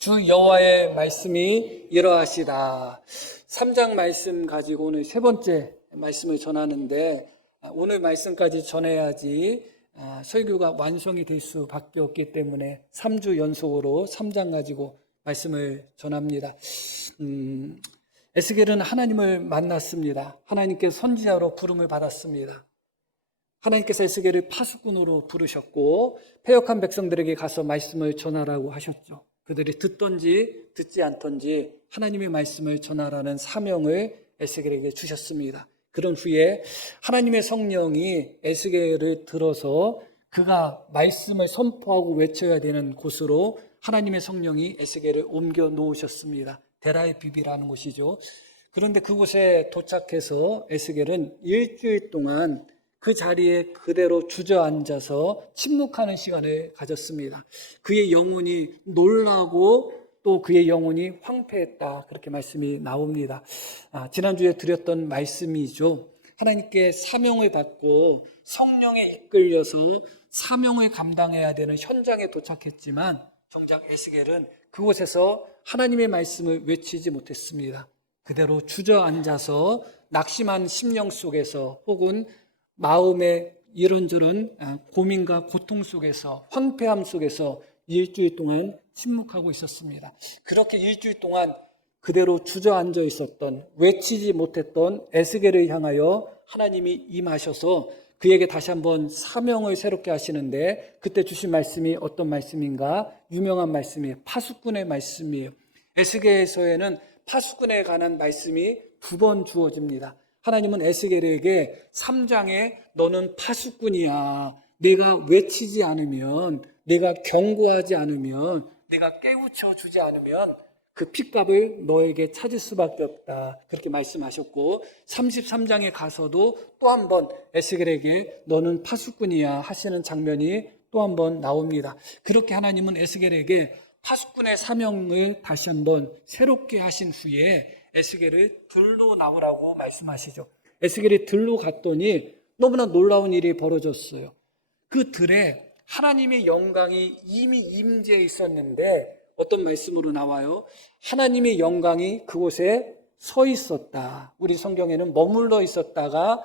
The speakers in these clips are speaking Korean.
주 여호와의 말씀이 이러하시다. 3장 말씀 가지고 오늘 세 번째 말씀을 전하는데, 오늘 말씀까지 전해야지 설교가 완성이 될 수밖에 없기 때문에 3주 연속으로 3장 가지고 말씀을 전합니다. 에스겔은 하나님을 만났습니다. 하나님께 선지자로 부름을 받았습니다. 하나님께서 에스겔을 파수꾼으로 부르셨고 패역한 백성들에게 가서 말씀을 전하라고 하셨죠. 그들이 듣던지 듣지 않던지 하나님의 말씀을 전하라는 사명을 에스겔에게 주셨습니다. 그런 후에 하나님의 성령이 에스겔을 들어서 그가 말씀을 선포하고 외쳐야 되는 곳으로 하나님의 성령이 에스겔을 옮겨 놓으셨습니다. 데라의 비비라는 곳이죠. 그런데 그곳에 도착해서 에스겔은 일주일 동안 그 자리에 그대로 주저앉아서 침묵하는 시간을 가졌습니다. 그의 영혼이 놀라고 또 그의 영혼이 황폐했다. 그렇게 말씀이 나옵니다. 지난주에 드렸던 말씀이죠. 하나님께 사명을 받고 성령에 이끌려서 사명을 감당해야 되는 현장에 도착했지만 정작 에스겔은 그곳에서 하나님의 말씀을 외치지 못했습니다. 그대로 주저앉아서 낙심한 심령 속에서 혹은 마음의 이런저런 고민과 고통 속에서 황폐함 속에서 일주일 동안 침묵하고 있었습니다. 그렇게 일주일 동안 그대로 주저앉아 있었던 외치지 못했던 에스겔을 향하여 하나님이 임하셔서 그에게 다시 한번 사명을 새롭게 하시는데 그때 주신 말씀이 어떤 말씀인가? 유명한 말씀이에요. 파수꾼의 말씀이에요. 에스겔서에는 파수꾼에 관한 말씀이 2번 주어집니다. 하나님은 에스겔에게 3장에 너는 파수꾼이야. 내가 외치지 않으면, 내가 경고하지 않으면, 내가 깨우쳐 주지 않으면 그 핏값을 너에게 찾을 수밖에 없다. 그렇게 말씀하셨고 33장에 가서도 또 한 번 에스겔에게 너는 파수꾼이야 하시는 장면이 또 한 번 나옵니다. 그렇게 하나님은 에스겔에게 파수꾼의 사명을 다시 한번 새롭게 하신 후에 에스겔을 들로 나오라고 말씀하시죠. 에스겔이 들로 갔더니 너무나 놀라운 일이 벌어졌어요. 그 들에 하나님의 영광이 이미 임재해 있었는데 어떤 말씀으로 나와요? 하나님의 영광이 그곳에 서 있었다. 우리 성경에는 머물러 있었다가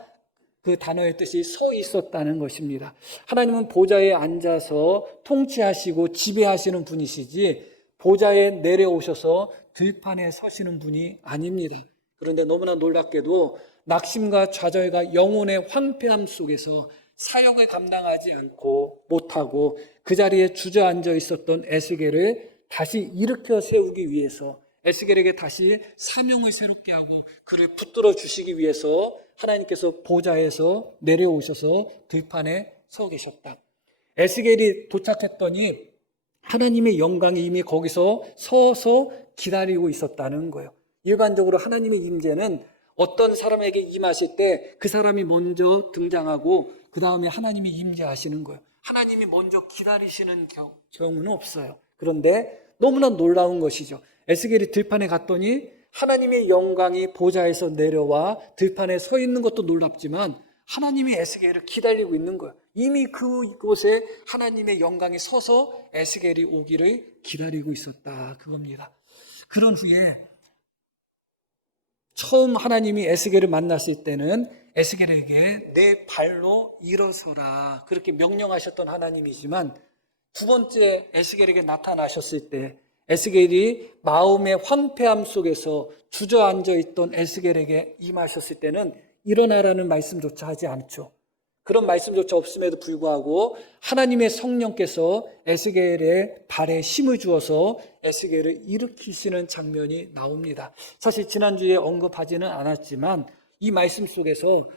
그 단어의 뜻이 서 있었다는 것입니다. 하나님은 보좌에 앉아서 통치하시고 지배하시는 분이시지 보좌에 내려오셔서 들판에 서시는 분이 아닙니다. 그런데 너무나 놀랍게도 낙심과 좌절과 영혼의 황폐함 속에서 사역을 감당하지 않고 못하고 그 자리에 주저앉아 있었던 에스겔을 다시 일으켜 세우기 위해서 에스겔에게 다시 사명을 새롭게 하고 그를 붙들어 주시기 위해서 하나님께서 보좌에서 내려오셔서 들판에 서 계셨다. 에스겔이 도착했더니 하나님의 영광이 이미 거기서 서서 기다리고 있었다는 거예요. 일반적으로 하나님의 임재는 어떤 사람에게 임하실 때 그 사람이 먼저 등장하고 그 다음에 하나님이 임재하시는 거예요. 하나님이 먼저 기다리시는 경우는 없어요. 그런데 너무나 놀라운 것이죠. 에스겔이 들판에 갔더니 하나님의 영광이 보좌에서 내려와 들판에 서 있는 것도 놀랍지만 하나님이 에스겔을 기다리고 있는 거예요. 이미 그곳에 하나님의 영광이 서서 에스겔이 오기를 기다리고 있었다. 그겁니다. 그런 후에 처음 하나님이 에스겔을 만났을 때는 에스겔에게 내 발로 일어서라 그렇게 명령하셨던 하나님이지만 두 번째 에스겔에게 나타나셨을 때 에스겔이 마음의 황폐함 속에서 주저앉아 있던 에스겔에게 임하셨을 때는 일어나라는 말씀조차 하지 않죠. 그런 말씀조차 없음에도 불구하고 하나님의 성령께서 에스겔의 발에 힘을 주어서 에스겔을 일으키시는 장면이 나옵니다. 사실 지난주에 언급하지는 않았지만 이 말씀 속에서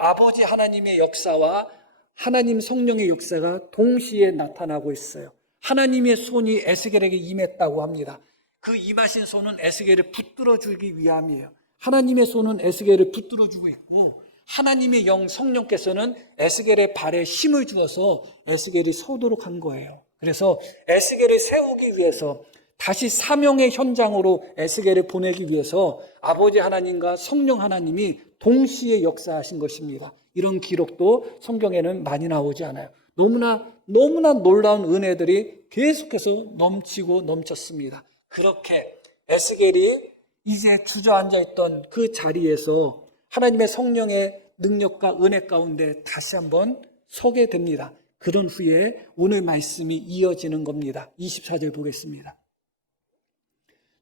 아버지 하나님의 역사와 하나님 성령의 역사가 동시에 나타나고 있어요. 하나님의 손이 에스겔에게 임했다고 합니다. 그 임하신 손은 에스겔을 붙들어주기 위함이에요. 하나님의 손은 에스겔을 붙들어주고 있고 하나님의 영 성령께서는 에스겔의 발에 힘을 주어서 에스겔이 서도록 한 거예요. 그래서 에스겔을 세우기 위해서 다시 사명의 현장으로 에스겔을 보내기 위해서 아버지 하나님과 성령 하나님이 동시에 역사하신 것입니다. 이런 기록도 성경에는 많이 나오지 않아요. 너무나 놀라운 은혜들이 계속해서 넘치고 넘쳤습니다. 그렇게 에스겔이 이제 주저앉아 있던 그 자리에서 하나님의 성령의 능력과 은혜 가운데 다시 한번 서게 됩니다. 그런 후에 오늘 말씀이 이어지는 겁니다. 24절 보겠습니다.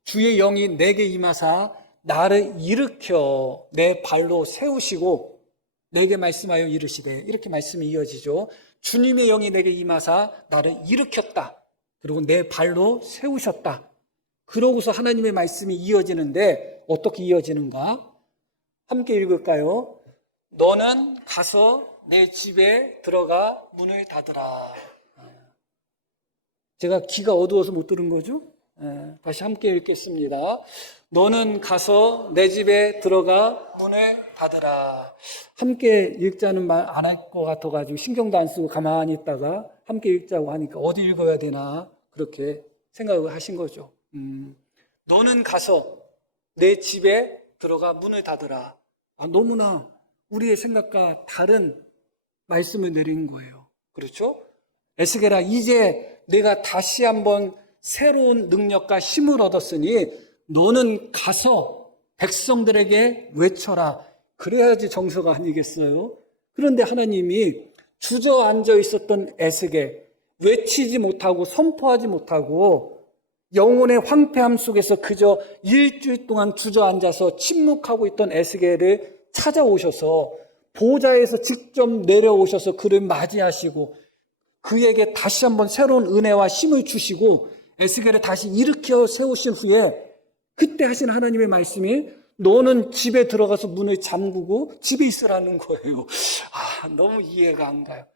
주의 영이 내게 임하사 나를 일으켜 내 발로 세우시고 내게 말씀하여 이르시되, 이렇게 말씀이 이어지죠. 주님의 영이 내게 임하사 나를 일으켰다. 그리고 내 발로 세우셨다. 그러고서 하나님의 말씀이 이어지는데 어떻게 이어지는가? 함께 읽을까요? 너는 가서 내 집에 들어가 문을 닫으라. 제가 귀가 어두워서 못 들은 거죠? 다시 함께 읽겠습니다. 너는 가서 내 집에 들어가 문을 닫으라. 함께 읽자는 말 안 할 것 같아가지고 신경도 안 쓰고 가만히 있다가 함께 읽자고 하니까 어디 읽어야 되나 그렇게 생각을 하신 거죠. 너는 가서 내 집에 들어가 문을 닫으라. 너무나 우리의 생각과 다른 말씀을 내린 거예요. 그렇죠? 에스겔아, 이제 내가 다시 한번 새로운 능력과 힘을 얻었으니 너는 가서 백성들에게 외쳐라. 그래야지 정서가 아니겠어요? 그런데 하나님이 주저앉아 있었던 에스겔, 외치지 못하고 선포하지 못하고 영혼의 황폐함 속에서 그저 일주일 동안 주저앉아서 침묵하고 있던 에스겔을 찾아오셔서 보좌에서 직접 내려오셔서 그를 맞이하시고 그에게 다시 한번 새로운 은혜와 힘을 주시고 에스겔을 다시 일으켜 세우신 후에 그때 하신 하나님의 말씀이 너는 집에 들어가서 문을 잠그고 집에 있으라는 거예요. 너무 이해가 안 가요.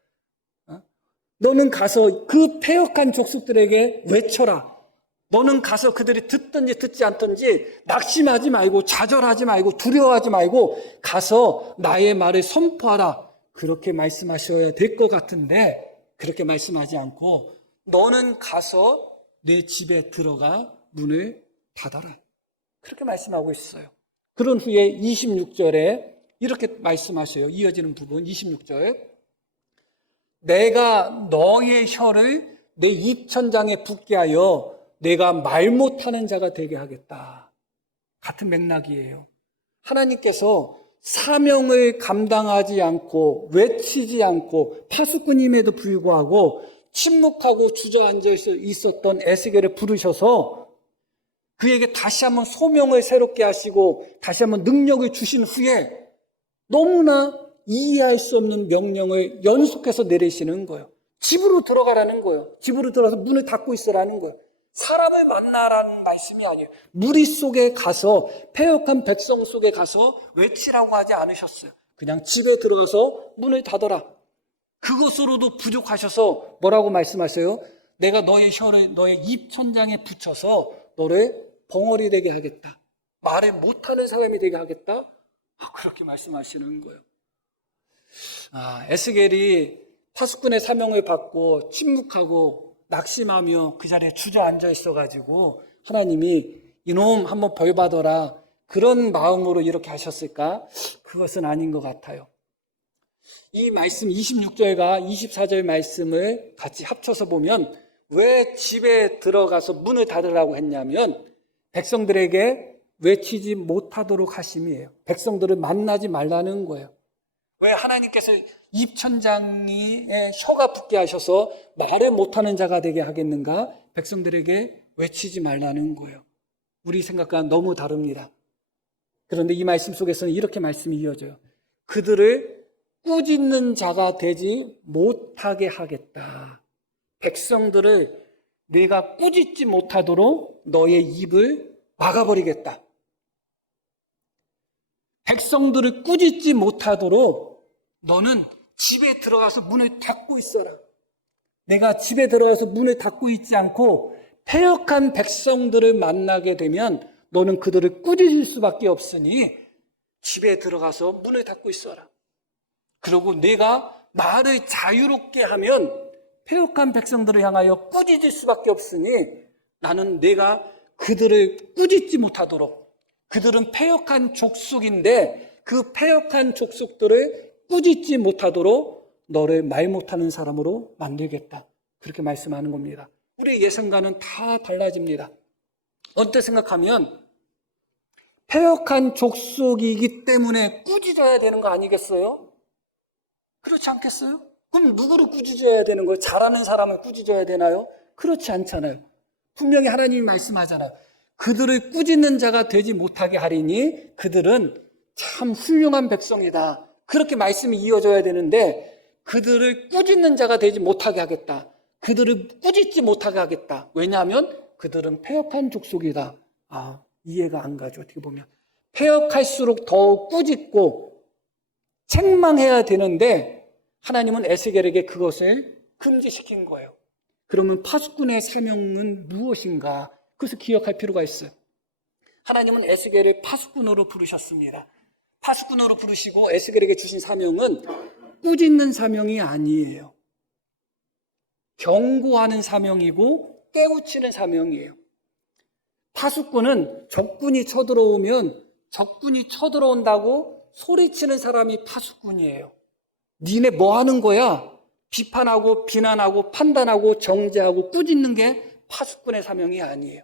너는 가서 그 패역한 족속들에게 외쳐라. 너는 가서 그들이 듣든지 듣지 않든지 낙심하지 말고 좌절하지 말고 두려워하지 말고 가서 나의 말을 선포하라. 그렇게 말씀하셔야 될 것 같은데 그렇게 말씀하지 않고 너는 가서 내 집에 들어가 문을 닫아라. 그렇게 말씀하고 있어요. 그런 후에 26절에 이렇게 말씀하셔요. 이어지는 부분 26절. 내가 너의 혀를 내 입천장에 붙게 하여 내가 말 못하는 자가 되게 하겠다. 같은 맥락이에요. 하나님께서 사명을 감당하지 않고 외치지 않고 파수꾼임에도 불구하고 침묵하고 주저앉아 있었던 에스겔을 부르셔서 그에게 다시 한번 소명을 새롭게 하시고 다시 한번 능력을 주신 후에 너무나 이해할 수 없는 명령을 연속해서 내리시는 거예요. 집으로 들어가라는 거예요. 집으로 들어가서 문을 닫고 있으라는 거예요. 사람을 만나라는 말씀이 아니에요. 무리 속에 가서 패역한 백성 속에 가서 외치라고 하지 않으셨어요. 그냥 집에 들어가서 문을 닫아라. 그것으로도 부족하셔서 뭐라고 말씀하세요? 내가 너의 혀를 너의 입천장에 붙여서 너를 벙어리 되게 하겠다. 말을 못하는 사람이 되게 하겠다. 그렇게 말씀하시는 거예요. 에스겔이 파수꾼의 사명을 받고 침묵하고 낙심하며 그 자리에 주저앉아 있어가지고 하나님이 이놈 한번 벌 받아라 그런 마음으로 이렇게 하셨을까? 그것은 아닌 것 같아요. 이 말씀 26절과 24절 말씀을 같이 합쳐서 보면 왜 집에 들어가서 문을 닫으라고 했냐면 백성들에게 외치지 못하도록 하심이에요. 백성들을 만나지 말라는 거예요. 왜 하나님께서 입천장에 혀가 붙게 하셔서 말을 못하는 자가 되게 하겠는가? 백성들에게 외치지 말라는 거예요. 우리 생각과 너무 다릅니다. 그런데 이 말씀 속에서는 이렇게 말씀이 이어져요. 그들을 꾸짖는 자가 되지 못하게 하겠다. 백성들을 내가 꾸짖지 못하도록 너의 입을 막아버리겠다. 백성들을 꾸짖지 못하도록 너는 집에 들어가서 문을 닫고 있어라. 내가 집에 들어가서 문을 닫고 있지 않고 패역한 백성들을 만나게 되면 너는 그들을 꾸짖을 수밖에 없으니 집에 들어가서 문을 닫고 있어라. 그리고 내가 말을 자유롭게 하면 패역한 백성들을 향하여 꾸짖을 수밖에 없으니 나는 내가 그들을 꾸짖지 못하도록 그들은 패역한 족속인데 그 패역한 족속들을 꾸짖지 못하도록 너를 말 못하는 사람으로 만들겠다. 그렇게 말씀하는 겁니다. 우리의 예상과는 다 달라집니다. 언뜻 생각하면 패역한 족속이기 때문에 꾸짖어야 되는 거 아니겠어요? 그렇지 않겠어요? 그럼 누구를 꾸짖어야 되는 거예요? 잘하는 사람을 꾸짖어야 되나요? 그렇지 않잖아요. 분명히 하나님이 말씀하잖아요. 그들을 꾸짖는 자가 되지 못하게 하리니 그들은 참 훌륭한 백성이다. 그렇게 말씀이 이어져야 되는데 그들을 꾸짖는 자가 되지 못하게 하겠다. 그들을 꾸짖지 못하게 하겠다. 왜냐하면 그들은 패역한 족속이다. 이해가 안 가죠. 어떻게 보면 패역할수록 더욱 꾸짖고 책망해야 되는데 하나님은 에스겔에게 그것을 금지시킨 거예요. 그러면 파수꾼의 사명은 무엇인가? 그것을 기억할 필요가 있어요. 하나님은 에스겔을 파수꾼으로 부르셨습니다. 파수꾼으로 부르시고 에스겔에게 주신 사명은 꾸짖는 사명이 아니에요. 경고하는 사명이고 깨우치는 사명이에요. 파수꾼은 적군이 쳐들어온다고 소리치는 사람이 파수꾼이에요. 니네 뭐 하는 거야? 비판하고 비난하고 판단하고 정죄하고 꾸짖는 게 파수꾼의 사명이 아니에요.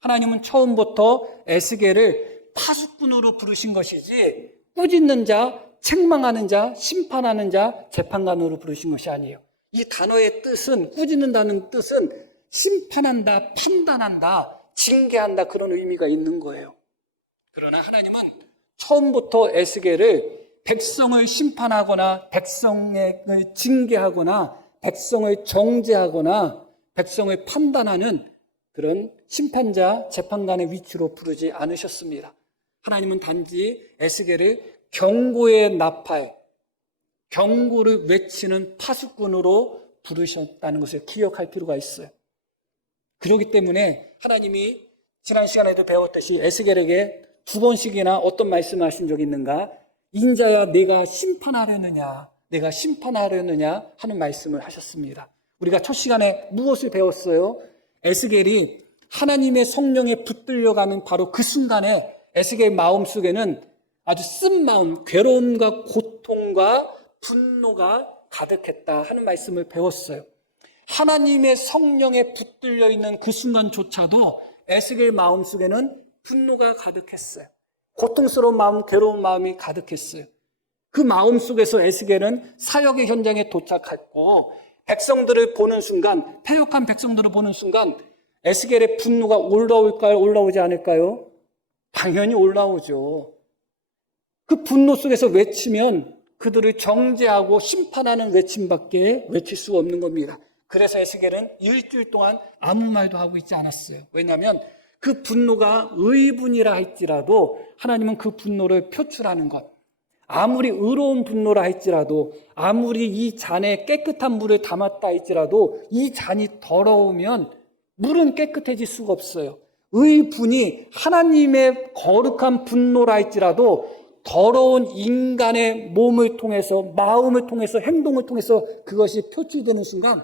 하나님은 처음부터 에스겔을 파수꾼으로 부르신 것이지 꾸짖는 자, 책망하는 자, 심판하는 자, 재판관으로 부르신 것이 아니에요. 이 단어의 뜻은, 꾸짖는다는 뜻은 심판한다, 판단한다, 징계한다, 그런 의미가 있는 거예요. 그러나 하나님은 처음부터 에스겔을 백성을 심판하거나 백성을 징계하거나 백성을 정죄하거나 백성을 판단하는 그런 심판자, 재판관의 위치로 부르지 않으셨습니다. 하나님은 단지 에스겔을 경고의 나팔, 경고를 외치는 파수꾼으로 부르셨다는 것을 기억할 필요가 있어요. 그렇기 때문에 하나님이 지난 시간에도 배웠듯이 에스겔에게 2번씩이나 어떤 말씀을 하신 적이 있는가? 인자야 내가 심판하려느냐 하는 말씀을 하셨습니다. 우리가 첫 시간에 무엇을 배웠어요? 에스겔이 하나님의 성령에 붙들려가는 바로 그 순간에 에스겔 마음속에는 아주 쓴 마음, 괴로움과 고통과 분노가 가득했다 하는 말씀을 배웠어요. 하나님의 성령에 붙들려 있는 그 순간조차도 에스겔 마음속에는 분노가 가득했어요. 고통스러운 마음, 괴로운 마음이 가득했어요. 그 마음 속에서 에스겔은 사역의 현장에 도착했고 백성들을 보는 순간, 패역한 백성들을 보는 순간 에스겔의 분노가 올라올까요? 올라오지 않을까요? 당연히 올라오죠. 그 분노 속에서 외치면 그들을 정죄하고 심판하는 외침밖에 외칠 수가 없는 겁니다. 그래서 에스겔은 일주일 동안 아무 말도 하고 있지 않았어요. 왜냐하면 그 분노가 의분이라 할지라도 하나님은 그 분노를 표출하는 것, 아무리 의로운 분노라 할지라도 아무리 이 잔에 깨끗한 물을 담았다 할지라도 이 잔이 더러우면 물은 깨끗해질 수가 없어요. 의분이 하나님의 거룩한 분노라 할지라도 더러운 인간의 몸을 통해서, 마음을 통해서, 행동을 통해서 그것이 표출되는 순간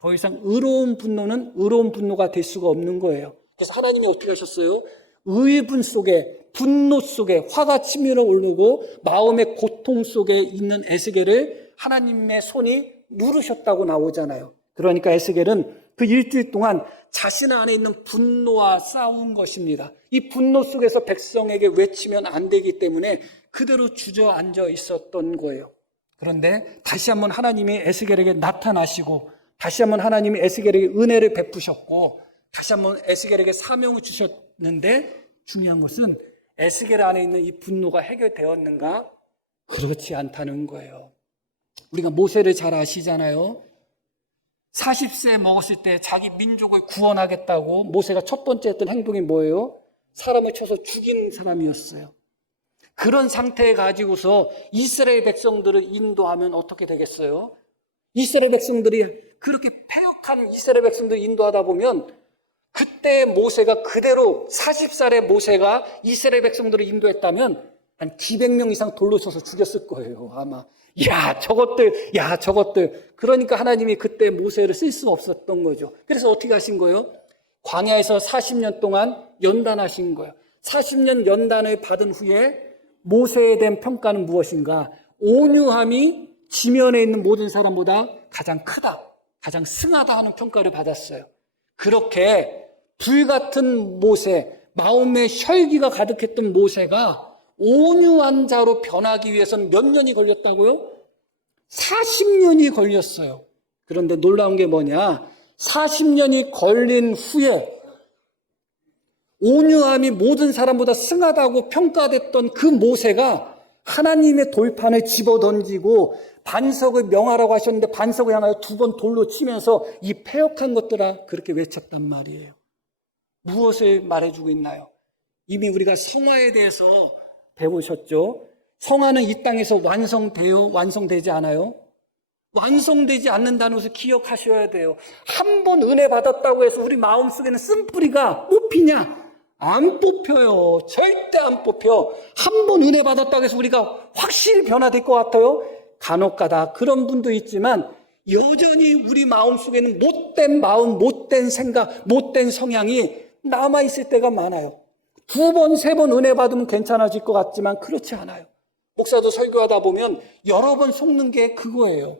더 이상 의로운 분노는 의로운 분노가 될 수가 없는 거예요. 그래서 하나님이 어떻게 하셨어요? 의분 속에, 분노 속에 화가 치밀어 오르고 마음의 고통 속에 있는 에스겔을 하나님의 손이 누르셨다고 나오잖아요. 그러니까 에스겔은 그 일주일 동안 자신 안에 있는 분노와 싸운 것입니다. 이 분노 속에서 백성에게 외치면 안 되기 때문에 그대로 주저앉아 있었던 거예요. 그런데 다시 한번 하나님이 에스겔에게 나타나시고 다시 한번 하나님이 에스겔에게 은혜를 베푸셨고 다시 한번 에스겔에게 사명을 주셨는데 중요한 것은 에스겔 안에 있는 이 분노가 해결되었는가? 그렇지 않다는 거예요. 우리가 모세를 잘 아시잖아요. 40세 먹었을 때 자기 민족을 구원하겠다고 모세가 첫 번째 했던 행동이 뭐예요? 사람을 쳐서 죽인 사람이었어요. 그런 상태에 가지고서 이스라엘 백성들을 인도하면 어떻게 되겠어요? 이스라엘 백성들이 그렇게 패역한 이스라엘 백성들을 인도하다 보면 그때 모세가 그대로 40살의 모세가 이스라엘 백성들을 인도했다면 한 기백 명 이상 돌로 쳐서 죽였을 거예요. 아마 저것들. 그러니까 하나님이 그때 모세를 쓸 수 없었던 거죠. 그래서 어떻게 하신 거예요? 광야에서 40년 동안 연단하신 거예요. 40년 연단을 받은 후에 모세에 대한 평가는 무엇인가? 온유함이 지면에 있는 모든 사람보다 가장 크다, 가장 승하다 하는 평가를 받았어요. 그렇게 불같은 모세, 마음에 혈기가 가득했던 모세가 온유한 자로 변하기 위해서는 몇 년이 걸렸다고요? 40년이 걸렸어요. 그런데 놀라운 게 뭐냐? 40년이 걸린 후에 온유함이 모든 사람보다 승하다고 평가됐던 그 모세가 하나님의 돌판을 집어던지고 반석을 명하라고 하셨는데 반석을 향하여 2번 돌로 치면서 이 패역한 것들아 그렇게 외쳤단 말이에요. 무엇을 말해주고 있나요? 이미 우리가 성화에 대해서 배우셨죠? 성화는 이 땅에서 완성되지 않아요? 완성되지 않는다는 것을 기억하셔야 돼요. 한 번 은혜 받았다고 해서 우리 마음속에는 쓴뿌리가 뽑히냐? 안 뽑혀요. 절대 안 뽑혀. 한 번 은혜 받았다고 해서 우리가 확실히 변화될 것 같아요? 간혹가다 그런 분도 있지만 여전히 우리 마음속에는 못된 마음, 못된 생각, 못된 성향이 남아있을 때가 많아요. 2번, 3번 은혜 받으면 괜찮아질 것 같지만 그렇지 않아요. 목사도 설교하다 보면 여러 번 속는 게 그거예요.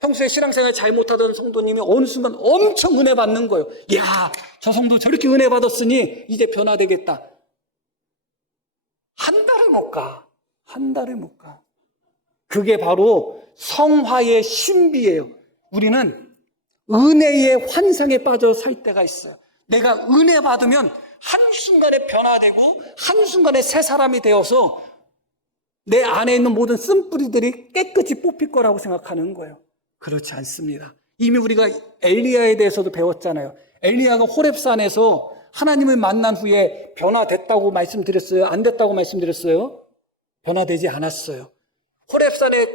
평소에 신앙생활 잘못하던 성도님이 어느 순간 엄청 은혜 받는 거예요. 이야, 저 성도 저렇게 은혜 받았으니 이제 변화되겠다. 한 달을 못 가. 한 달을 못 가. 그게 바로 성화의 신비예요. 우리는 은혜의 환상에 빠져 살 때가 있어요. 내가 은혜 받으면 한순간에 변화되고 한순간에 새 사람이 되어서 내 안에 있는 모든 쓴뿌리들이 깨끗이 뽑힐 거라고 생각하는 거예요. 그렇지 않습니다. 이미 우리가 엘리야에 대해서도 배웠잖아요. 엘리야가 호렙산에서 하나님을 만난 후에 변화됐다고 말씀드렸어요? 안 됐다고 말씀드렸어요? 변화되지 않았어요. 호렙산에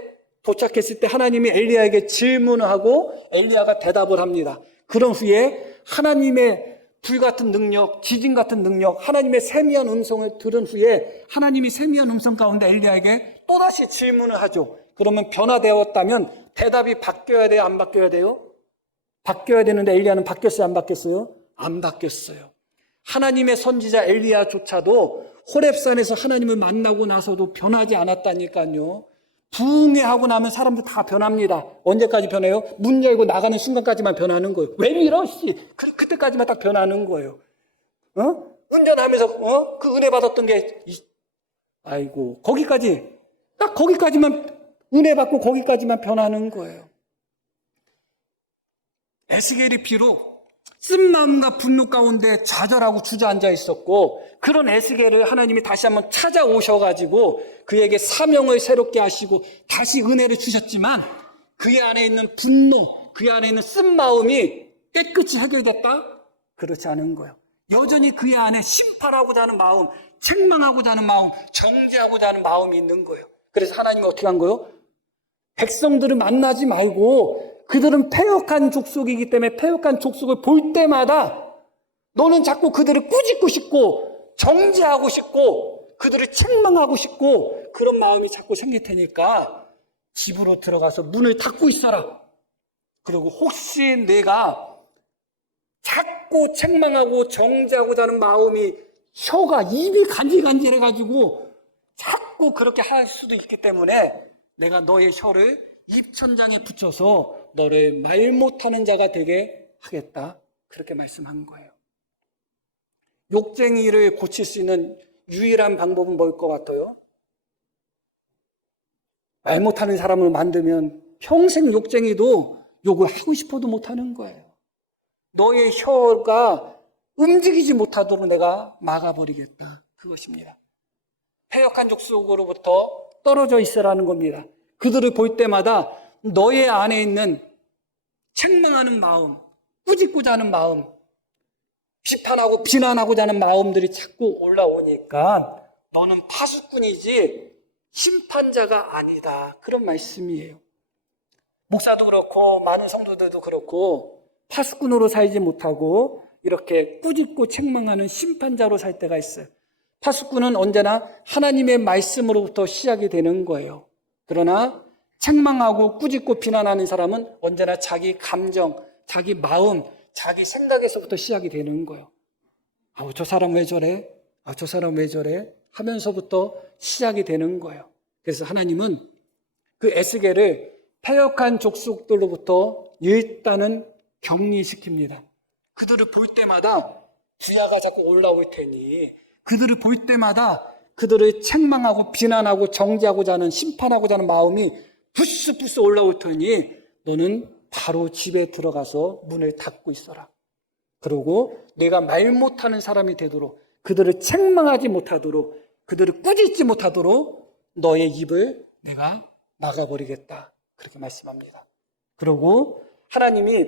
도착했을 때 하나님이 엘리야에게 질문을 하고 엘리야가 대답을 합니다. 그런 후에 하나님의 불같은 능력, 지진 같은 능력, 하나님의 세미한 음성을 들은 후에 하나님이 세미한 음성 가운데 엘리야에게 또다시 질문을 하죠. 그러면 변화되었다면 대답이 바뀌어야 돼요? 안 바뀌어야 돼요? 바뀌어야 되는데 엘리야는 바뀌었어요? 안 바뀌었어요? 안 바뀌었어요. 하나님의 선지자 엘리야조차도 호렙산에서 하나님을 만나고 나서도 변하지 않았다니까요. 부흥회하고 나면 사람들 다 변합니다. 언제까지 변해요? 문 열고 나가는 순간까지만 변하는 거예요. 왜 밀어? 그때까지만 딱 변하는 거예요. 운전하면서 그 은혜 받았던 게 아이고 거기까지 딱 거기까지만 은혜 받고 거기까지만 변하는 거예요. 에스겔이 비록 쓴마음과 분노 가운데 좌절하고 주저앉아 있었고 그런 에스겔을 하나님이 다시 한번 찾아오셔가지고 그에게 사명을 새롭게 하시고 다시 은혜를 주셨지만 그의 안에 있는 분노, 그의 안에 있는 쓴마음이 깨끗이 해결됐다? 그렇지 않은 거예요. 여전히 그의 안에 심판하고자 하는 마음, 책망하고자 하는 마음, 정죄하고자 하는 마음이 있는 거예요. 그래서 하나님이 어떻게 한 거예요? 백성들을 만나지 말고 그들은 패역한 족속이기 때문에 패역한 족속을 볼 때마다 너는 자꾸 그들을 꾸짖고 싶고 정죄하고 싶고 그들을 책망하고 싶고 그런 마음이 자꾸 생길 테니까 집으로 들어가서 문을 닫고 있어라. 그리고 혹시 내가 자꾸 책망하고 정죄하고자 하는 마음이 입이 간질간질해가지고 자꾸 그렇게 할 수도 있기 때문에 내가 너의 혀를 입천장에 붙여서 너를 말 못하는 자가 되게 하겠다. 그렇게 말씀한 거예요. 욕쟁이를 고칠 수 있는 유일한 방법은 뭘 것 같아요? 말 못하는 사람을 만들면 평생 욕쟁이도 욕을 하고 싶어도 못하는 거예요. 너의 혀가 움직이지 못하도록 내가 막아버리겠다. 그것입니다. 패역한 족속으로부터 떨어져 있으라는 겁니다. 그들을 볼 때마다 너의 안에 있는 책망하는 마음, 꾸짖고자 하는 마음, 비판하고 비난하고자 하는 마음들이 자꾸 올라오니까 너는 파수꾼이지 심판자가 아니다. 그런 말씀이에요. 목사도 그렇고 많은 성도들도 그렇고 파수꾼으로 살지 못하고 이렇게 꾸짖고 책망하는 심판자로 살 때가 있어요. 파수꾼은 언제나 하나님의 말씀으로부터 시작이 되는 거예요. 그러나 책망하고 꾸짖고 비난하는 사람은 언제나 자기 감정, 자기 마음, 자기 생각에서부터 시작이 되는 거예요. 저 사람 왜 저래? 저 사람 왜 저래? 하면서부터 시작이 되는 거예요. 그래서 하나님은 그 에스겔을 패역한 족속들로부터 일단은 격리시킵니다. 그들을 볼 때마다 주야가 자꾸 올라올 테니 그들을 볼 때마다 그들을 책망하고 비난하고 정죄하고자 하는 심판하고자 하는 마음이 부스부스 올라올 테니 너는 바로 집에 들어가서 문을 닫고 있어라. 그리고 내가 말 못하는 사람이 되도록 그들을 책망하지 못하도록 그들을 꾸짖지 못하도록 너의 입을 내가 막아버리겠다. 그렇게 말씀합니다. 그리고 하나님이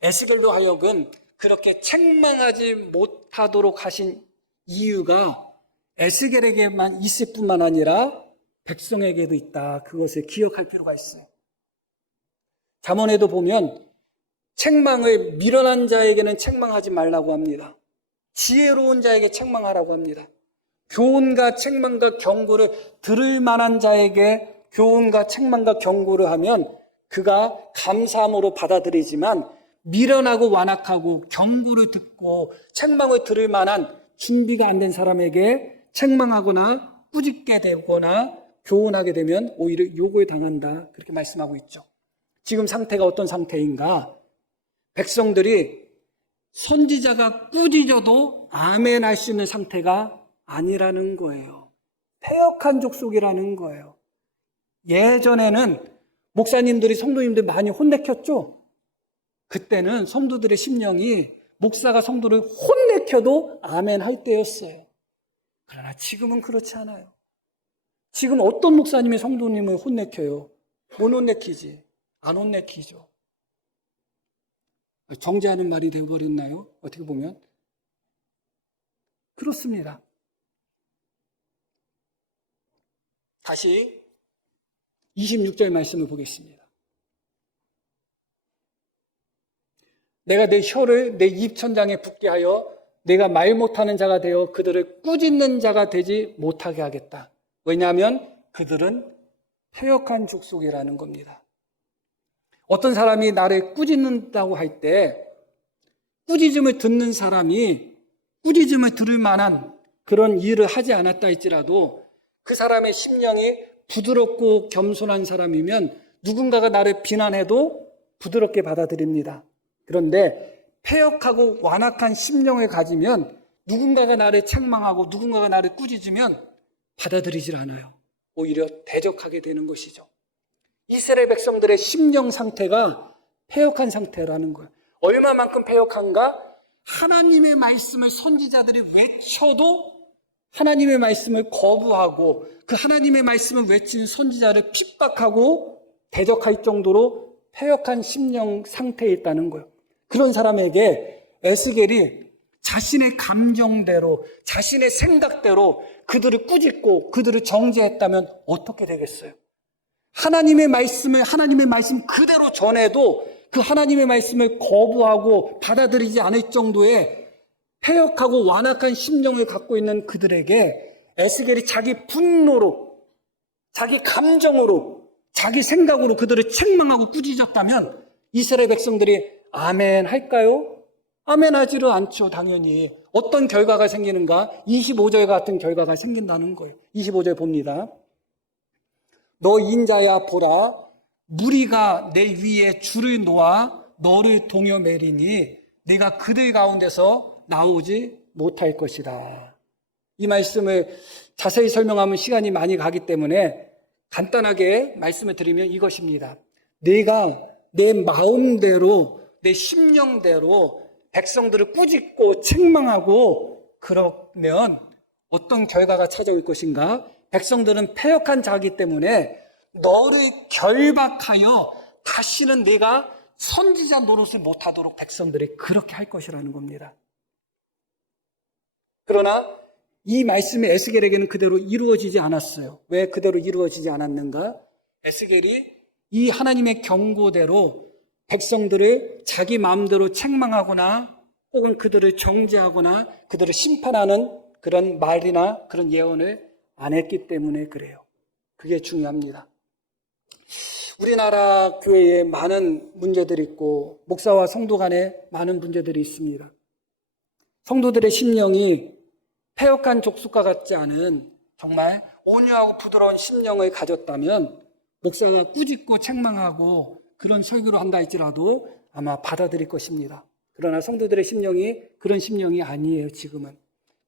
에스겔로 하여금 그렇게 책망하지 못하도록 하신 이유가 에스겔에게만 있을 뿐만 아니라 백성에게도 있다. 그것을 기억할 필요가 있어요. 잠언에도 보면 책망을 미련한 자에게는 책망하지 말라고 합니다. 지혜로운 자에게 책망하라고 합니다. 교훈과 책망과 경고를 들을 만한 자에게 교훈과 책망과 경고를 하면 그가 감사함으로 받아들이지만 미련하고 완악하고 경고를 듣고 책망을 들을 만한 준비가 안 된 사람에게 책망하거나 꾸짖게 되거나 교훈하게 되면 오히려 욕을 당한다. 그렇게 말씀하고 있죠. 지금 상태가 어떤 상태인가? 백성들이 선지자가 꾸짖어도 아멘 할 수 있는 상태가 아니라는 거예요. 패역한 족속이라는 거예요. 예전에는 목사님들이 성도님들 많이 혼내켰죠? 그때는 성도들의 심령이 목사가 성도를 혼내켜도 아멘 할 때였어요. 그러나 지금은 그렇지 않아요. 지금 어떤 목사님이 성도님을 혼내켜요? 못 혼내키지. 안 혼내키죠. 정죄하는 말이 되어버렸나요? 어떻게 보면 그렇습니다. 다시 26절 말씀을 보겠습니다. 내가 내 혀를 내 입천장에 붙게 하여 내가 말 못하는 자가 되어 그들을 꾸짖는 자가 되지 못하게 하겠다. 왜냐하면 그들은 패역한 족속이라는 겁니다. 어떤 사람이 나를 꾸짖는다고 할 때 꾸짖음을 듣는 사람이 꾸짖음을 들을 만한 그런 일을 하지 않았다 할지라도 그 사람의 심령이 부드럽고 겸손한 사람이면 누군가가 나를 비난해도 부드럽게 받아들입니다. 그런데 패역하고 완악한 심령을 가지면 누군가가 나를 책망하고 누군가가 나를 꾸짖으면 받아들이질 않아요. 오히려 대적하게 되는 것이죠. 이스라엘 백성들의 심령 상태가 패역한 상태라는 거예요. 얼마만큼 패역한가? 하나님의 말씀을 선지자들이 외쳐도 하나님의 말씀을 거부하고 그 하나님의 말씀을 외치는 선지자를 핍박하고 대적할 정도로 패역한 심령 상태에 있다는 거예요. 그런 사람에게 에스겔이 자신의 감정대로 자신의 생각대로 그들을 꾸짖고 그들을 정죄했다면 어떻게 되겠어요? 하나님의 말씀 그대로 전해도 그 하나님의 말씀을 거부하고 받아들이지 않을 정도의 패역하고 완악한 심령을 갖고 있는 그들에게 에스겔이 자기 분노로, 자기 감정으로, 자기 생각으로 그들을 책망하고 꾸짖었다면 이스라엘 백성들이 아멘 할까요? 아멘 하지를 않죠, 당연히. 어떤 결과가 생기는가? 25절 같은 결과가 생긴다는 거예요. 25절 봅니다. 너 인자야 보라, 무리가 내 위에 줄을 놓아 너를 동여매리니 네가 그들 가운데서 나오지 못할 것이다. 이 말씀을 자세히 설명하면 시간이 많이 가기 때문에 간단하게 말씀을 드리면 이것입니다. 내가 내 마음대로 내 심령대로 백성들을 꾸짖고 책망하고 그러면 어떤 결과가 찾아올 것인가? 백성들은 패역한 자이기 때문에 너를 결박하여 다시는 내가 선지자 노릇을 못하도록 백성들이 그렇게 할 것이라는 겁니다. 그러나 이 말씀이 에스겔에게는 그대로 이루어지지 않았어요. 왜 그대로 이루어지지 않았는가? 에스겔이 이 하나님의 경고대로 백성들을 자기 마음대로 책망하거나 혹은 그들을 정죄하거나 그들을 심판하는 그런 말이나 그런 예언을 안 했기 때문에 그래요. 그게 중요합니다. 우리나라 교회에 많은 문제들이 있고 목사와 성도 간에 많은 문제들이 있습니다. 성도들의 심령이 패역한 족속과 같지 않은 정말 온유하고 부드러운 심령을 가졌다면 목사가 꾸짖고 책망하고 그런 설교를 한다 할지라도 아마 받아들일 것입니다. 그러나 성도들의 심령이 그런 심령이 아니에요, 지금은.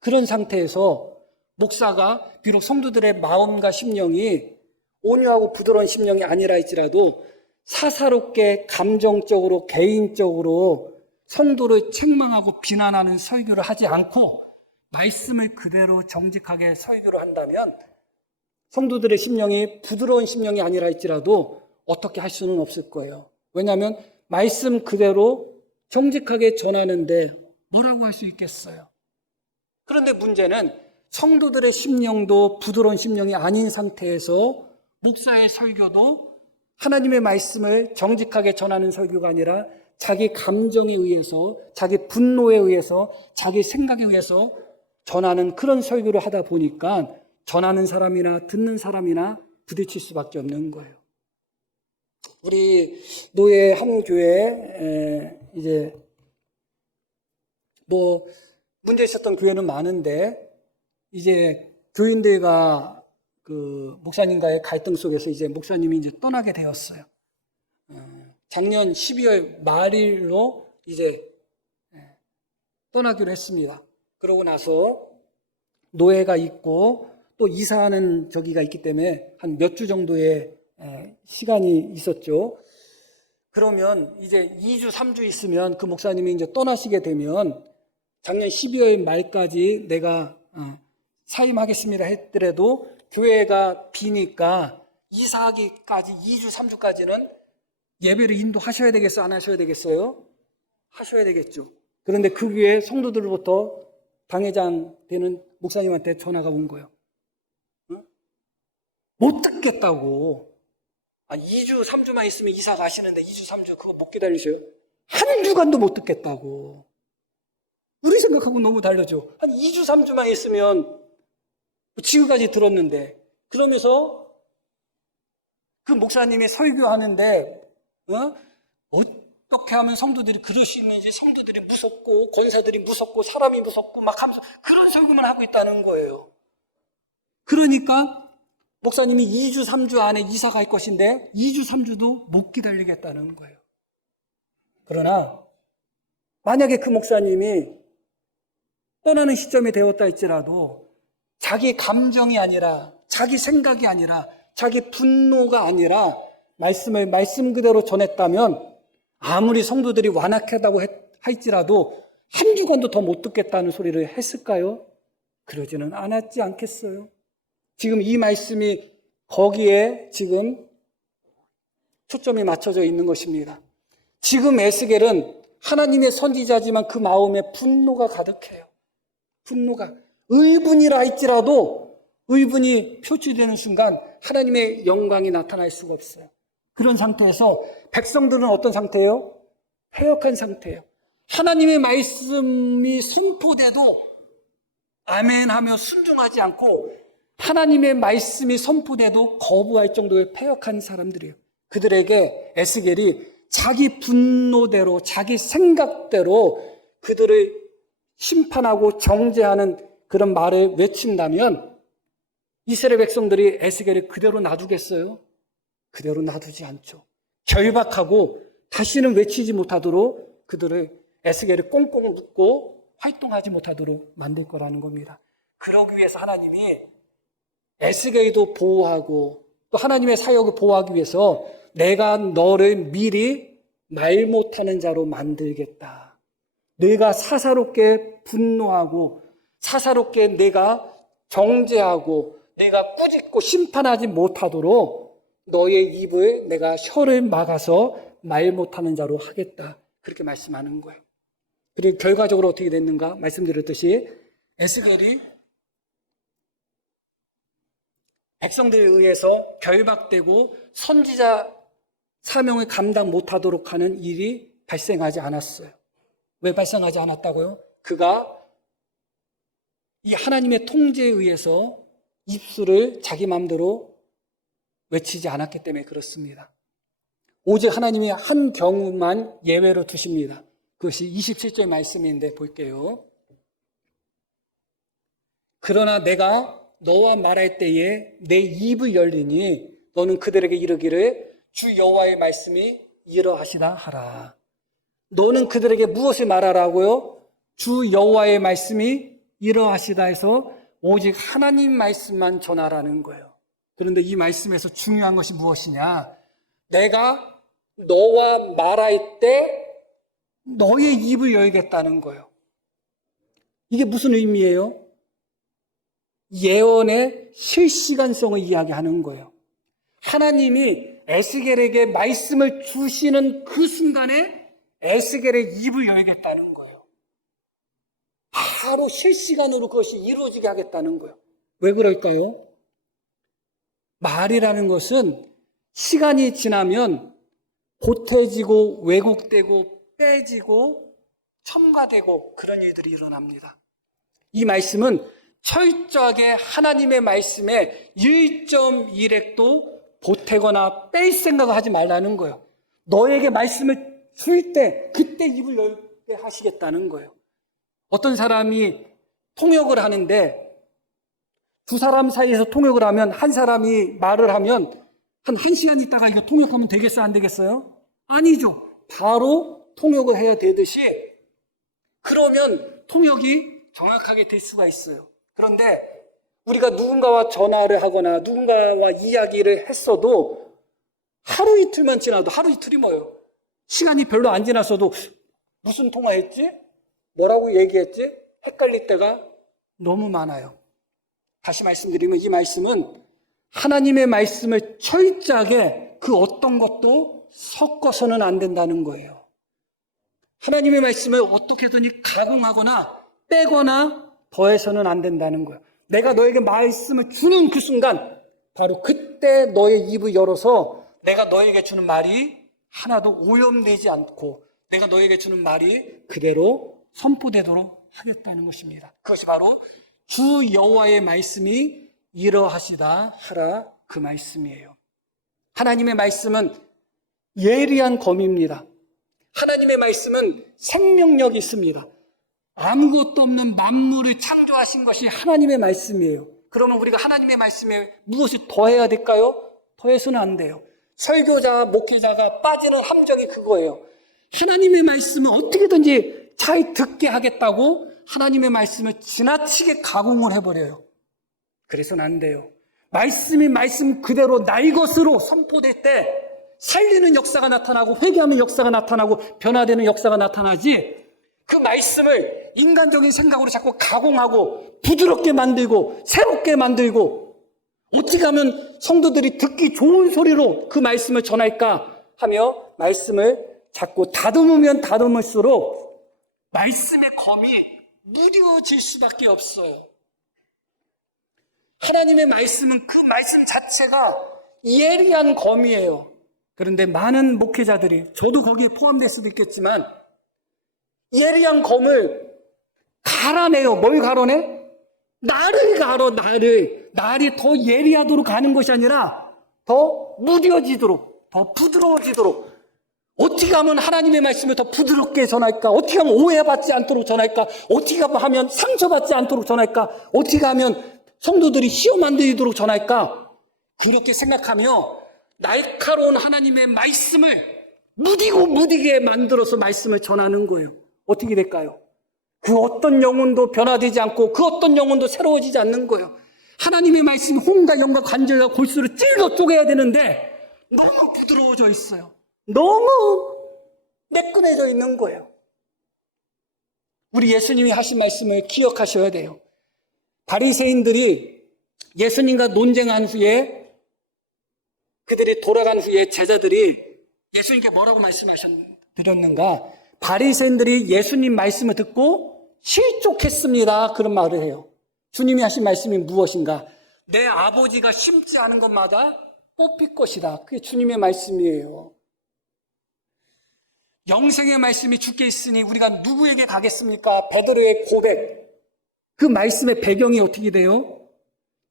그런 상태에서 목사가 비록 성도들의 마음과 심령이 온유하고 부드러운 심령이 아니라 할지라도 사사롭게 감정적으로 개인적으로 성도를 책망하고 비난하는 설교를 하지 않고 말씀을 그대로 정직하게 설교를 한다면 성도들의 심령이 부드러운 심령이 아니라 할지라도 어떻게 할 수는 없을 거예요. 왜냐하면 말씀 그대로 정직하게 전하는데 뭐라고 할 수 있겠어요? 그런데 문제는 성도들의 심령도 부드러운 심령이 아닌 상태에서 목사의 설교도 하나님의 말씀을 정직하게 전하는 설교가 아니라 자기 감정에 의해서, 자기 분노에 의해서, 자기 생각에 의해서 전하는 그런 설교를 하다 보니까 전하는 사람이나 듣는 사람이나 부딪힐 수밖에 없는 거예요. 우리 노예 한 교회에 이제 뭐 문제 있었던 교회는 많은데 이제 교인들과 그 목사님과의 갈등 속에서 이제 목사님이 이제 떠나게 되었어요. 작년 12월 말일로 이제 떠나기로 했습니다. 그러고 나서 노예가 있고 또 이사하는 저기가 있기 때문에 한 몇 주 정도의 시간이 있었죠. 그러면 이제 2주, 3주 있으면 그 목사님이 이제 떠나시게 되면 작년 12월 말까지 내가 사임하겠습니다 했더라도 교회가 비니까 이사하기까지 2주, 3주까지는 예배를 인도하셔야 되겠어요? 안 하셔야 되겠어요? 하셔야 되겠죠. 그런데 그 위에 성도들로부터 당회장 되는 목사님한테 전화가 온 거예요. 응? 못 듣겠다고. 2주, 3주만 있으면 이사 가시는데 2주, 3주 그거 못 기다리세요? 한 주간도 못 듣겠다고. 우리 생각하고 너무 다르죠. 한 2주, 3주만 있으면 지금까지 들었는데 그러면서 그 목사님이 설교하는데 어떻게 하면 성도들이 그럴 수 있는지 성도들이 무섭고 권사들이 무섭고 사람이 무섭고 막 하면서 그런 설교만 하고 있다는 거예요. 그러니까 목사님이 2주, 3주 안에 이사 갈 것인데 2주, 3주도 못 기다리겠다는 거예요. 그러나 만약에 그 목사님이 떠나는 시점이 되었다 할지라도 자기 감정이 아니라 자기 생각이 아니라 자기 분노가 아니라 말씀을 말씀 그대로 전했다면 아무리 성도들이 완악하다고 할지라도 한 주간도 더 못 듣겠다는 소리를 했을까요? 그러지는 않았지 않겠어요? 지금 이 말씀이 거기에 지금 초점이 맞춰져 있는 것입니다. 지금 에스겔은 하나님의 선지자지만 그 마음에 분노가 가득해요. 분노가. 의분이라 할지라도 의분이 표출되는 순간 하나님의 영광이 나타날 수가 없어요. 그런 상태에서 백성들은 어떤 상태예요? 패역한 상태예요. 하나님의 말씀이 선포돼도 아멘 하며 순종하지 않고 하나님의 말씀이 선포돼도 거부할 정도의 패역한 사람들이에요. 그들에게 에스겔이 자기 분노대로 자기 생각대로 그들을 심판하고 정죄하는 그런 말을 외친다면 이스라엘 백성들이 에스겔을 그대로 놔두겠어요? 그대로 놔두지 않죠. 결박하고 다시는 외치지 못하도록 그들을 에스겔을 꽁꽁 묶고 활동하지 못하도록 만들 거라는 겁니다. 그러기 위해서 하나님이 에스겔도 보호하고 또 하나님의 사역을 보호하기 위해서 내가 너를 미리 말 못하는 자로 만들겠다. 내가 사사롭게 분노하고 사사롭게 내가 정죄하고 내가 꾸짖고 심판하지 못하도록 너의 입을 내가 혀를 막아서 말 못하는 자로 하겠다. 그렇게 말씀하는 거예요. 그리고 결과적으로 어떻게 됐는가? 말씀드렸듯이 에스겔이 백성들에 의해서 결박되고 선지자 사명을 감당 못하도록 하는 일이 발생하지 않았어요. 왜 발생하지 않았다고요? 그가 이 하나님의 통제에 의해서 입술을 자기 마음대로 외치지 않았기 때문에 그렇습니다. 오직 하나님이 한 경우만 예외로 두십니다. 그것이 27절 말씀인데 볼게요. 그러나 내가 너와 말할 때에 내 입을 열리니 너는 그들에게 이르기를 주 여호와의 말씀이 이러하시다 하라. 너는 그들에게 무엇을 말하라고요? 주 여호와의 말씀이 이러하시다 해서 오직 하나님 말씀만 전하라는 거예요. 그런데 이 말씀에서 중요한 것이 무엇이냐? 내가 너와 말할 때 너의 입을 열겠다는 거예요. 이게 무슨 의미예요? 예언의 실시간성을 이야기하는 거예요. 하나님이 에스겔에게 말씀을 주시는 그 순간에 에스겔의 입을 열겠다는 거예요. 바로 실시간으로 그것이 이루어지게 하겠다는 거예요. 왜 그럴까요? 말이라는 것은 시간이 지나면 보태지고 왜곡되고 빼지고 첨가되고 그런 일들이 일어납니다. 이 말씀은 철저하게 하나님의 말씀에 1.1핵도 보태거나 뺄 생각을 하지 말라는 거예요. 너에게 말씀을 줄 때 그때 입을 열게 하시겠다는 거예요. 어떤 사람이 통역을 하는데 두 사람 사이에서 통역을 하면 한 사람이 말을 하면 한 1시간 있다가 이거 통역하면 되겠어요? 안 되겠어요? 아니죠. 바로 통역을 해야 되듯이 그러면 통역이 정확하게 될 수가 있어요. 그런데 우리가 누군가와 전화를 하거나 누군가와 이야기를 했어도 하루 이틀만 지나도 하루 이틀이 뭐예요? 시간이 별로 안 지났어도 무슨 통화했지? 뭐라고 얘기했지? 헷갈릴 때가 너무 많아요. 다시 말씀드리면 이 말씀은 하나님의 말씀을 철저하게 그 어떤 것도 섞어서는 안 된다는 거예요. 하나님의 말씀을 어떻게든지 가공하거나 빼거나 더해서는 안 된다는 거예요. 내가 너에게 말씀을 주는 그 순간 바로 그때 너의 입을 열어서 내가 너에게 주는 말이 하나도 오염되지 않고 내가 너에게 주는 말이 그대로 선포되도록 하겠다는 것입니다. 그것이 바로 주 여호와의 말씀이 이러하시다 하라 그 말씀이에요. 하나님의 말씀은 예리한 검입니다. 하나님의 말씀은 생명력이 있습니다. 아무것도 없는 만물을 창조하신 것이 하나님의 말씀이에요. 그러면 우리가 하나님의 말씀에 무엇을 더해야 될까요? 더해서는 안 돼요. 설교자, 목회자가 빠지는 함정이 그거예요. 하나님의 말씀을 어떻게든지 잘 듣게 하겠다고 하나님의 말씀을 지나치게 가공을 해버려요. 그래서는 안 돼요. 말씀이 말씀 그대로 나의 것으로 선포될 때 살리는 역사가 나타나고 회개하는 역사가 나타나고 변화되는 역사가 나타나지 그 말씀을 인간적인 생각으로 자꾸 가공하고 부드럽게 만들고 새롭게 만들고 어떻게 하면 성도들이 듣기 좋은 소리로 그 말씀을 전할까 하며 말씀을 자꾸 다듬으면 다듬을수록 말씀의 검이 무뎌질 수밖에 없어요. 하나님의 말씀은 그 말씀 자체가 예리한 검이에요. 그런데 많은 목회자들이 저도 거기에 포함될 수도 있겠지만 예리한 검을 갈아내요. 뭘 갈아내? 나를 갈아, 나를. 날이 더 예리하도록 가는 것이 아니라 더 무뎌지도록, 더 부드러워지도록. 어떻게 하면 하나님의 말씀을 더 부드럽게 전할까? 어떻게 하면 오해받지 않도록 전할까? 어떻게 하면 상처받지 않도록 전할까? 어떻게 하면 성도들이 시험 안 들도록 전할까? 그렇게 생각하며 날카로운 하나님의 말씀을 무디게 만들어서 말씀을 전하는 거예요. 어떻게 될까요? 그 어떤 영혼도 변화되지 않고 그 어떤 영혼도 새로워지지 않는 거예요. 하나님의 말씀 혼과 영과 관절과 골수를 찔러 쪼개야 되는데 너무 부드러워져 있어요. 너무 매끈해져 있는 거예요. 우리 예수님이 하신 말씀을 기억하셔야 돼요. 바리새인들이 예수님과 논쟁한 후에 그들이 돌아간 후에 제자들이 예수님께 뭐라고 말씀하셨는가? 바리새인들이 예수님 말씀을 듣고 실족했습니다. 그런 말을 해요. 주님이 하신 말씀이 무엇인가? 내 아버지가 심지 않은 것마다 뽑힐 것이다. 그게 주님의 말씀이에요. 영생의 말씀이 주께 있으니 우리가 누구에게 가겠습니까? 베드로의 고백. 그 말씀의 배경이 어떻게 돼요?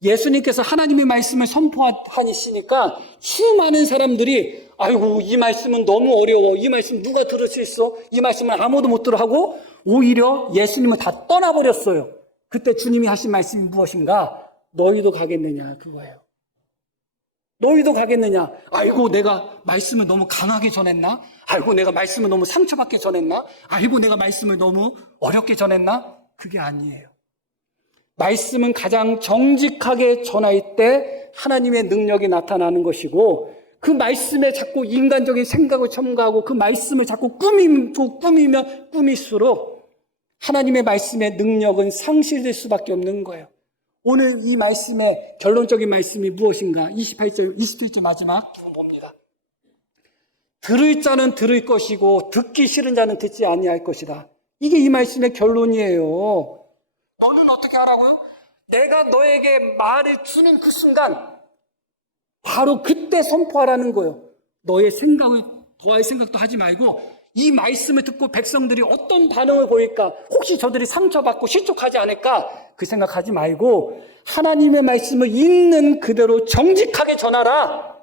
예수님께서 하나님의 말씀을 선포하시니까 수많은 사람들이 아이고 이 말씀은 너무 어려워. 이 말씀 누가 들을 수 있어? 이 말씀은 아무도 못 들어 하고 오히려 예수님을 다 떠나버렸어요. 그때 주님이 하신 말씀이 무엇인가? 너희도 가겠느냐 그거예요. 너희도 가겠느냐? 아이고, 내가 말씀을 너무 강하게 전했나? 아이고, 내가 말씀을 너무 상처받게 전했나? 아이고, 내가 말씀을 너무 어렵게 전했나? 그게 아니에요. 말씀은 가장 정직하게 전할 때 하나님의 능력이 나타나는 것이고, 그 말씀에 자꾸 인간적인 생각을 첨가하고 그 말씀을 자꾸 꾸미면 꾸밀수록 하나님의 말씀의 능력은 상실될 수밖에 없는 거예요. 오늘 이 말씀의 결론적인 말씀이 무엇인가? 27절 마지막 부분 봅니다. 들을 자는 들을 것이고 듣기 싫은 자는 듣지 아니할 것이다. 이게 이 말씀의 결론이에요. 너는 어떻게 하라고요? 내가 너에게 말을 주는 그 순간 바로 그때 선포하라는 거예요. 너의 생각을 더할 생각도 하지 말고 이 말씀을 듣고 백성들이 어떤 반응을 보일까? 혹시 저들이 상처받고 실족하지 않을까? 그 생각하지 말고 하나님의 말씀을 있는 그대로 정직하게 전하라.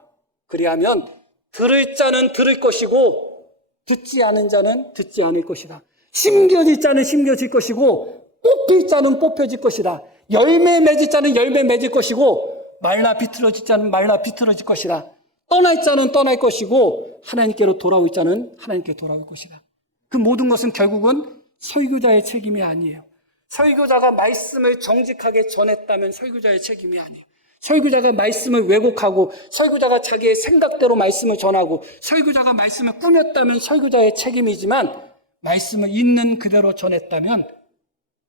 그리하면 들을 자는 들을 것이고 듣지 않은 자는 듣지 않을 것이다. 심겨질 자는 심겨질 것이고 뽑힐 자는 뽑혀질 것이다. 열매 맺을 자는 열매 맺을 것이고 말라 비틀어질 자는 말라 비틀어질 것이다. 떠날 자는 떠날 것이고 하나님께로 돌아올 자는 하나님께 돌아올 것이다. 그 모든 것은 결국은 설교자의 책임이 아니에요. 설교자가 말씀을 정직하게 전했다면 설교자의 책임이 아니에요. 설교자가 말씀을 왜곡하고 설교자가 자기의 생각대로 말씀을 전하고 설교자가 말씀을 꾸몄다면 설교자의 책임이지만 말씀을 있는 그대로 전했다면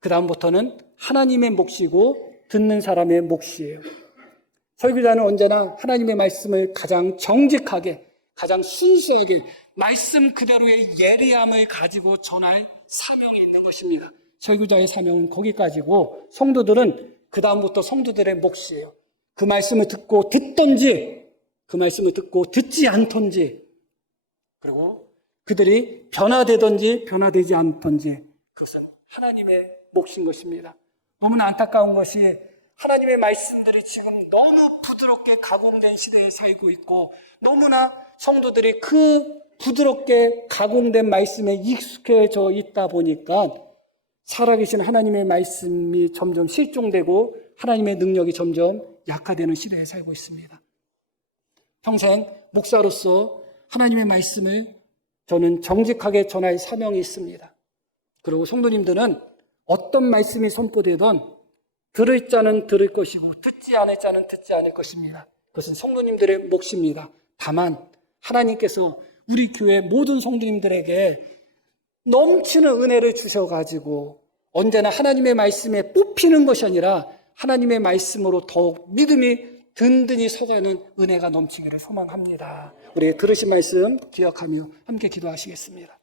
그 다음부터는 하나님의 몫이고 듣는 사람의 몫이에요. 설교자는 언제나 하나님의 말씀을 가장 정직하게, 가장 순수하게 말씀 그대로의 예리함을 가지고 전할 사명이 있는 것입니다. 설교자의 사명은 거기까지고 성도들은 그 다음부터 성도들의 몫이에요. 그 말씀을 듣고 듣던지 그 말씀을 듣고 듣지 않던지 그리고 그들이 변화되던지 변화되지 않던지 그것은 하나님의 몫인 것입니다. 너무나 안타까운 것이 하나님의 말씀들이 지금 너무 부드럽게 가공된 시대에 살고 있고 너무나 성도들이 그 부드럽게 가공된 말씀에 익숙해져 있다 보니까 살아계신 하나님의 말씀이 점점 실종되고 하나님의 능력이 점점 약화되는 시대에 살고 있습니다. 평생 목사로서 하나님의 말씀을 저는 정직하게 전할 사명이 있습니다. 그리고 성도님들은 어떤 말씀이 선포되든 들을 자는 들을 것이고 듣지 않을 자는 듣지 않을 것입니다. 그것은 성도님들의 몫입니다. 다만 하나님께서 우리 교회 모든 성도님들에게 넘치는 은혜를 주셔가지고 언제나 하나님의 말씀에 뽑히는 것이 아니라 하나님의 말씀으로 더욱 믿음이 든든히 서가는 은혜가 넘치기를 소망합니다. 우리 들으신 말씀 기억하며 함께 기도하시겠습니다.